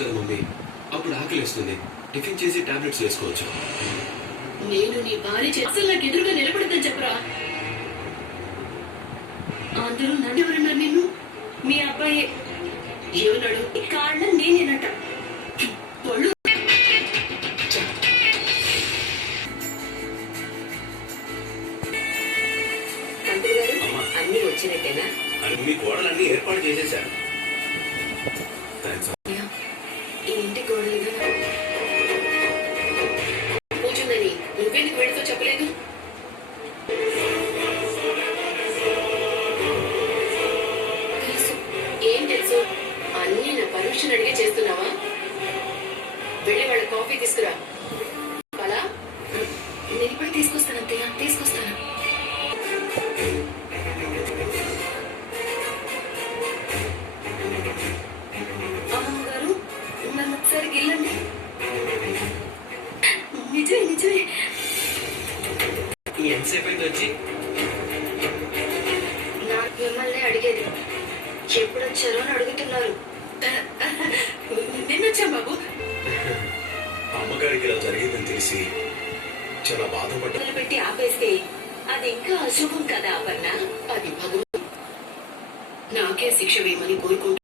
కదా మమ్మీ, అప్పుడు ఆకలిస్తుంది, టిఫిన్ చేసి టాబ్లెట్స్ వేసుకోవచ్చు. నేను నీ భార్య అసలు నాకు ఎదురుగా నిలబడద్దని చెప్పరా. అందరూ నన్నెవరన్నారు? నిన్ను మీ అబ్బాయి ఏమన్నాడు? కారణం నేనేనట. పళ్ళు అన్ని వచ్చినట్టేనా? మీ గోడలన్నీ ఏర్పాటు చేసేసారు. ఈ ఇంటి గోడలుగా కూర్చుందని నువ్వెందుకు వీడితో చెప్పలేదు? తెలుసు. ఏం తెలుసు? అన్నీ నా పర్మిషన్ అడిగే చేస్తున్నావా? వెళ్ళి వాళ్ళ కాఫీ తీసుకురా. అలా నేను ఇప్పుడు తీసుకొస్తాను అత్తయ్య, తీసుకొస్తాను. అమ్మమ్మ గారు, నన్ను ఒకసారి గిల్లండి. నిజమే నిజమే. ఎంతసేపు అయింది వచ్చి? నాకు మిమ్మల్ని అడిగేది ఎప్పుడు వచ్చారో అని అడుగుతున్నారు. నిన్నొచ్చాం బాబు. అమ్మగారికి ఇలా జరిగిందని తెలిసి చాలా బాధపడ్డా. పెట్టి ఆపేస్తే అది ఇంకా అశుభం కదా అపర్ణ. అది భగవంతుడు నాకే శిక్ష వేయమని కోరుకుంటున్నాను.